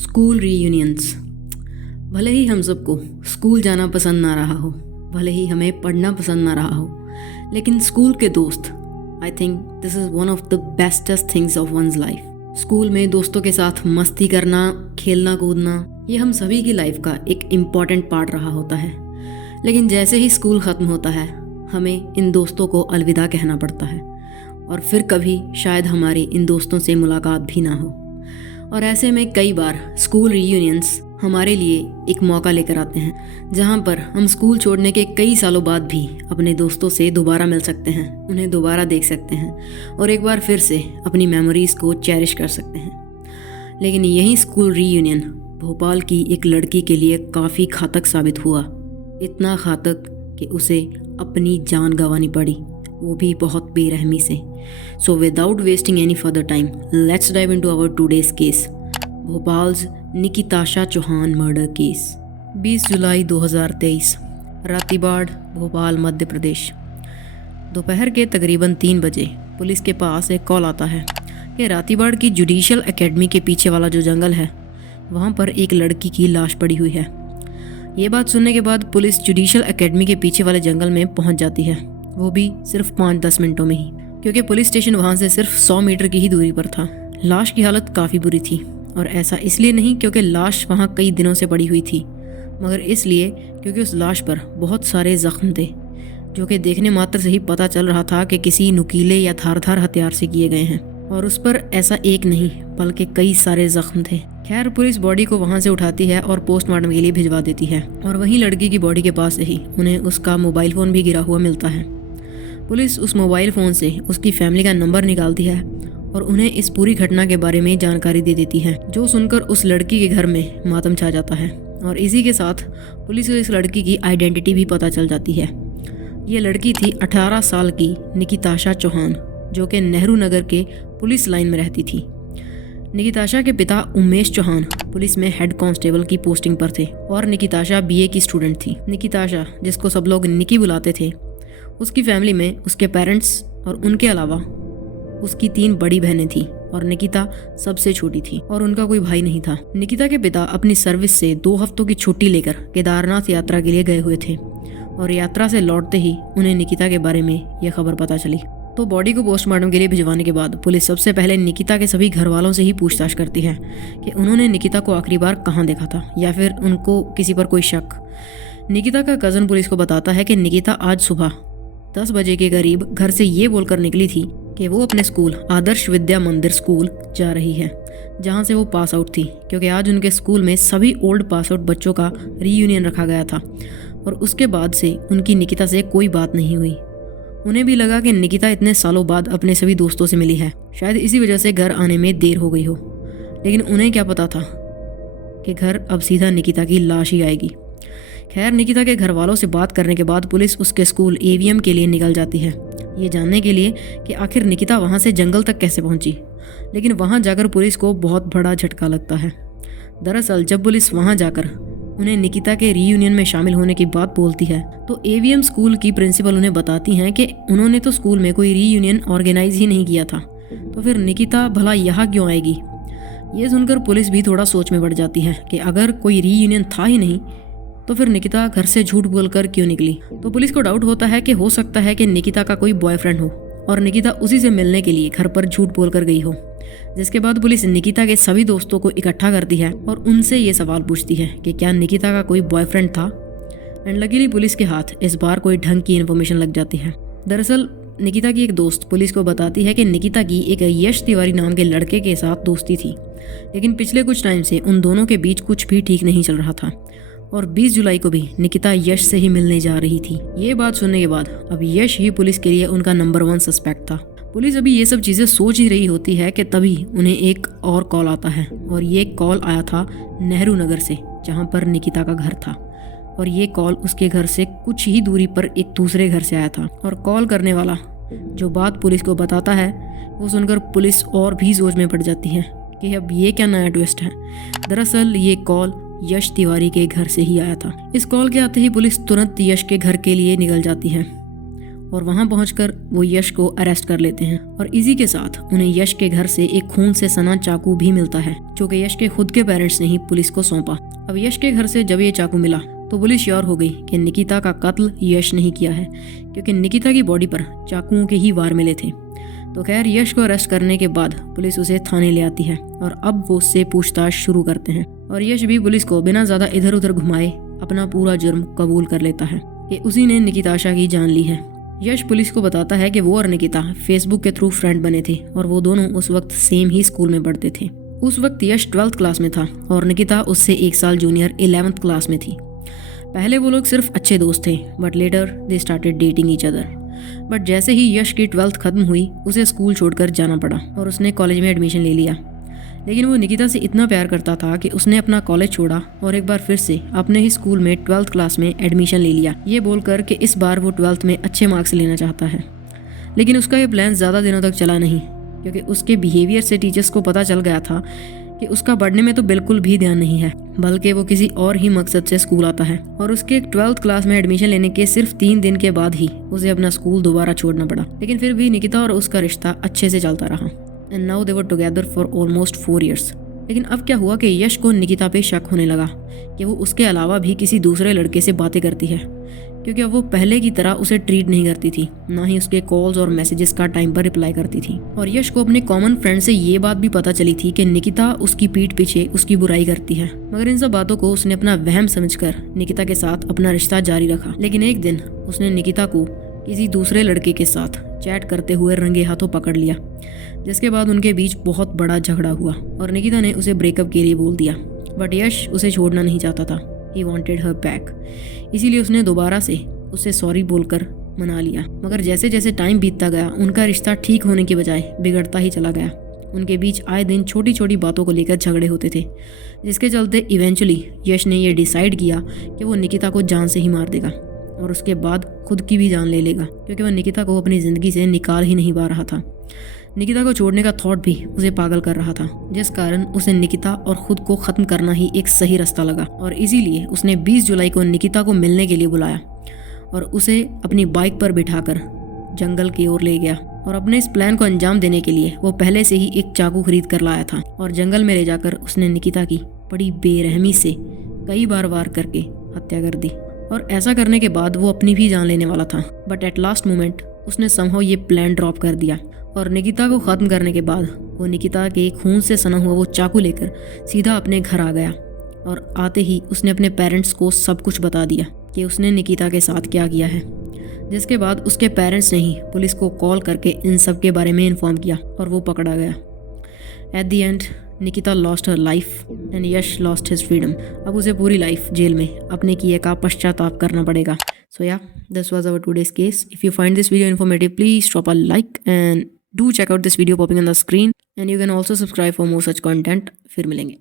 School रीयूनियंस। भले ही हम सबको स्कूल जाना पसंद ना रहा हो, भले ही हमें पढ़ना पसंद ना रहा हो, लेकिन स्कूल के दोस्त, I think this is one of the bestest things of one's life. School में दोस्तों के साथ मस्ती करना, खेलना कूदना, ये हम सभी की लाइफ का एक इम्पॉर्टेंट पार्ट रहा होता है। लेकिन जैसे ही स्कूल ख़त्म होता है, हमें इन दोस्तों को अलविदा कहना पड़ता है और फिर कभी शायद हमारी इन दोस्तों से मुलाकात भी ना हो। और ऐसे में कई बार स्कूल रीयूनियंस हमारे लिए एक मौका लेकर आते हैं, जहाँ पर हम स्कूल छोड़ने के कई सालों बाद भी अपने दोस्तों से दोबारा मिल सकते हैं, उन्हें दोबारा देख सकते हैं और एक बार फिर से अपनी मेमोरीज़ को चेरिश कर सकते हैं। लेकिन यही स्कूल रीयूनियन भोपाल की एक लड़की के लिए काफ़ी घातक साबित हुआ, इतना घातक कि उसे अपनी जान गंवानी पड़ी, वो भी बहुत बेरहमी से। So without wasting any further time, let's dive into our today's case, Bhopal's Nikitasha Chauhan murder case. 20 जुलाई 2023, रातीबाड़, भोपाल, मध्य प्रदेश। दोपहर के तकरीबन 3 बजे पुलिस के पास एक कॉल आता है कि रातीबाड़ की जुडिशल एकेडमी के पीछे वाला जो जंगल है, वहाँ पर एक लड़की की लाश पड़ी हुई है। ये बात सुनने के बाद पुलिस जुडिशल एकेडमी के पीछे वाले जंगल में पहुँच जाती है, वो भी सिर्फ 5-10 मिनटों में ही, क्योंकि पुलिस स्टेशन वहाँ से सिर्फ 100 मीटर की ही दूरी पर था। लाश की हालत काफ़ी बुरी थी, और ऐसा इसलिए नहीं क्योंकि लाश वहाँ कई दिनों से पड़ी हुई थी, मगर इसलिए क्योंकि उस लाश पर बहुत सारे ज़ख्म थे, जो कि देखने मात्र से ही पता चल रहा था कि किसी नुकीले या धारदार हथियार से किए गए हैं। और उस पर ऐसा एक नहीं बल्कि कई सारे ज़ख्म थे। खैर, पुलिस बॉडी को वहाँ से उठाती है और पोस्टमार्टम के लिए भिजवा देती है, और वहीं लड़की की बॉडी के पास से ही उन्हें उसका मोबाइल फ़ोन भी गिरा हुआ मिलता है। पुलिस उस मोबाइल फ़ोन से उसकी फैमिली का नंबर निकालती है और उन्हें इस पूरी घटना के बारे में जानकारी दे देती है, जो सुनकर उस लड़की के घर में मातम छा जाता है। और इसी के साथ पुलिस को इस लड़की की आइडेंटिटी भी पता चल जाती है। ये लड़की थी 18 साल की निकिताशा चौहान, जो कि नेहरू नगर के पुलिस लाइन में रहती थी। निकिताशा के पिता उमेश चौहान पुलिस में हेड कांस्टेबल की पोस्टिंग पर थे और निकिताशा बीए की स्टूडेंट थी। निकिताशा, जिसको सब लोग निकी बुलाते थे, उसकी फैमिली में उसके पेरेंट्स और उनके अलावा उसकी 3 बड़ी बहनें थीं और निकिता सबसे छोटी थी, और उनका कोई भाई नहीं था। निकिता के पिता अपनी सर्विस से 2 हफ्तों की छुट्टी लेकर केदारनाथ यात्रा के लिए गए हुए थे, और यात्रा से लौटते ही उन्हें निकिता के बारे में यह खबर पता चली। तो बॉडी को पोस्टमार्टम के लिए भिजवाने के बाद पुलिस सबसे पहले निकिता के सभी घर वालों से ही पूछताछ करती है कि उन्होंने निकिता को आखिरी बार कहाँ देखा था, या फिर उनको किसी पर कोई शक। निकिता का कज़न पुलिस को बताता है कि निकिता आज सुबह 10 बजे के करीब घर से ये बोलकर निकली थी कि वो अपने स्कूल आदर्श विद्या मंदिर स्कूल जा रही है, जहाँ से वो पास आउट थी, क्योंकि आज उनके स्कूल में सभी ओल्ड पास आउट बच्चों का रीयूनियन रखा गया था। और उसके बाद से उनकी निकिता से कोई बात नहीं हुई। उन्हें भी लगा कि निकिता इतने सालों बाद अपने सभी दोस्तों से मिली है, शायद इसी वजह से घर आने में देर हो गई हो। लेकिन उन्हें क्या पता था कि घर अब सीधा निकिता की लाश ही आएगी। खैर, निकिता के घर वालों से बात करने के बाद पुलिस उसके स्कूल एवीएम के लिए निकल जाती है, ये जानने के लिए कि आखिर निकिता वहाँ से जंगल तक कैसे पहुँची। लेकिन वहाँ जाकर पुलिस को बहुत बड़ा झटका लगता है। दरअसल जब पुलिस वहाँ जाकर उन्हें निकिता के रीयूनियन में शामिल होने की बात बोलती है, तो एवीएम स्कूल की प्रिंसिपल उन्हें बताती हैं कि उन्होंने तो स्कूल में कोई रीयूनियन ऑर्गेनाइज ही नहीं किया था, तो फिर निकिता भला यहाँ क्यों आएगी। ये सुनकर पुलिस भी थोड़ा सोच में पड़ जाती है कि अगर कोई रीयूनियन था ही नहीं, तो फिर निकिता घर से झूठ बोलकर क्यों निकली। तो पुलिस को डाउट होता है कि हो सकता है कि निकिता का कोई बॉयफ्रेंड हो और निकिता उसी से मिलने के लिए घर पर झूठ बोलकर गई हो। जिसके बाद पुलिस निकिता के सभी दोस्तों को इकट्ठा करती है और उनसे ये सवाल पूछती है कि क्या निकिता का कोई बॉयफ्रेंड था। एंड लकीली पुलिस के हाथ इस बार कोई ढंग की इन्फॉर्मेशन लग जाती है। दरअसल निकिता की एक दोस्त पुलिस को बताती है कि निकिता की एक यश तिवारी नाम के लड़के के साथ दोस्ती थी, लेकिन पिछले कुछ टाइम से उन दोनों के बीच कुछ भी ठीक नहीं चल रहा था, और 20 जुलाई को भी निकिता यश से ही मिलने जा रही थी। ये बात सुनने के बाद अब यश ही पुलिस के लिए उनका नंबर 1 सस्पेक्ट था। पुलिस अभी ये सब चीज़ें सोच ही रही होती है कि तभी उन्हें एक और कॉल आता है, और ये कॉल आया था नेहरू नगर से, जहाँ पर निकिता का घर था। और ये कॉल उसके घर से कुछ ही दूरी पर एक दूसरे घर से आया था। और कॉल करने वाला जो बात पुलिस को बताता है, वो सुनकर पुलिस और भी सोच में पड़ जाती है कि अब ये क्या नया ट्विस्ट है। दरअसल ये कॉल यश तिवारी के घर से ही आया था। इस कॉल के आते ही पुलिस तुरंत यश के घर के लिए निकल जाती है, और वहाँ पहुंचकर वो यश को अरेस्ट कर लेते हैं और इसी के साथ उन्हें यश के घर से एक खून से सना चाकू भी मिलता है, जो कि यश के खुद के पेरेंट्स ने ही पुलिस को सौंपा। अब यश के घर से जब ये चाकू मिला तो पुलिस श्योर हो गई कि निकिता का कत्ल यश नहीं किया है, क्योंकि निकिता की बॉडी पर चाकुओं के ही वार मिले थे। तो खैर, यश को अरेस्ट करने के बाद पुलिस उसे थाने ले आती है और अब वो उससे पूछताछ शुरू करते हैं और यश भी पुलिस को बिना ज़्यादा इधर उधर घुमाए अपना पूरा जुर्म कबूल कर लेता है कि उसी ने निकिताशा की जान ली है। यश पुलिस को बताता है कि वो और निकिता फेसबुक के थ्रू फ्रेंड बने थे और वो दोनों उस वक्त सेम ही स्कूल में पढ़ते थे। उस वक्त यश 12th क्लास में था और निकिता उससे 1 साल जूनियर 11th क्लास में थी। पहले वो लोग सिर्फ अच्छे दोस्त थे, but later they started dating each other. But जैसे ही यश की 12th खत्म हुई उसे स्कूल छोड़कर जाना पड़ा और उसने कॉलेज में एडमिशन ले लिया। लेकिन वो निकिता से इतना प्यार करता था कि उसने अपना कॉलेज छोड़ा और एक बार फिर से अपने ही स्कूल में 12th क्लास में एडमिशन ले लिया, ये बोलकर कि इस बार वो 12th में अच्छे मार्क्स लेना चाहता है। लेकिन उसका ये प्लान ज़्यादा दिनों तक चला नहीं, क्योंकि उसके बिहेवियर से टीचर्स को पता चल गया था कि उसका पढ़ने में तो बिल्कुल भी ध्यान नहीं है, बल्कि वो किसी और ही मकसद से स्कूल आता है। और उसके 12th क्लास में एडमिशन लेने के सिर्फ 3 दिन के बाद ही उसे अपना स्कूल दोबारा छोड़ना पड़ा। लेकिन फिर भी निकिता और उसका रिश्ता अच्छे से चलता रहा and now they were together for almost 4 years। लेकिन अब क्या हुआ कि यश को निकिता पे शक होने लगा कि वो उसके अलावा भी किसी दूसरे लड़के से बातें करती है, क्योंकि अब वो पहले की तरह उसे ट्रीट नहीं करती थी, ना ही उसके कॉल्स और मैसेजेस का टाइम पर रिप्लाई करती थी। और यश को अपने कॉमन फ्रेंड से ये बात भी पता चली थी कि निकिता उसकी पीठ पीछे उसकी बुराई करती है, मगर इन सब बातों को उसने अपना वहम समझकर निकिता के साथ अपना रिश्ता जारी रखा। लेकिन एक दिन उसने निकिता को किसी दूसरे लड़के के साथ चैट करते हुए रंगे हाथों पकड़ लिया, जिसके बाद उनके बीच बहुत बड़ा झगड़ा हुआ और निकिता ने उसे ब्रेकअप के लिए बोल दिया। बट यश उसे छोड़ना नहीं चाहता था, ही वॉन्टेड हर बैक। इसीलिए उसने दोबारा से उसे सॉरी बोलकर मना लिया। मगर जैसे जैसे टाइम बीतता गया उनका रिश्ता ठीक होने के बजाय बिगड़ता ही चला गया। उनके बीच आए दिन छोटी छोटी बातों को लेकर झगड़े होते थे, जिसके चलते इवेंचुअली यश ने यह डिसाइड किया कि वो निकिता को जान से ही मार देगा और उसके बाद खुद की भी जान ले लेगा, क्योंकि वह निकिता को अपनी ज़िंदगी से निकाल ही नहीं पा रहा था। निकिता को छोड़ने का थॉट भी उसे पागल कर रहा था, जिस कारण उसे निकिता और खुद को ख़त्म करना ही एक सही रास्ता लगा। और इसीलिए उसने 20 जुलाई को निकिता को मिलने के लिए बुलाया और उसे अपनी बाइक पर बिठाकर जंगल की ओर ले गया। और अपने इस प्लान को अंजाम देने के लिए वो पहले से ही एक चाकू खरीद कर लाया था और जंगल में ले जाकर उसने निकिता की बड़ी बेरहमी से कई बार वार करके हत्या कर दी। और ऐसा करने के बाद वो अपनी भी जान लेने वाला था, बट एट लास्ट मोमेंट उसने समहाउ ये प्लान ड्रॉप कर दिया और निकिता को ख़त्म करने के बाद वो निकिता के खून से सना हुआ वो चाकू लेकर सीधा अपने घर आ गया। और आते ही उसने अपने पेरेंट्स को सब कुछ बता दिया कि उसने निकिता के साथ क्या किया है, जिसके बाद उसके पेरेंट्स ने ही पुलिस को कॉल करके इन सब के बारे में इन्फॉर्म किया और वो पकड़ा गया। At the end Nikita lost her life and Yash lost his freedom. अब उसे पूरी लाइफ जेल में अपने किए का पश्चाताप करना पड़ेगा। So yeah, this was our today's case. If you find this video informative, please drop a like and do check out this video popping on the screen, and you can also subscribe for more such content. फिर मिलेंगे।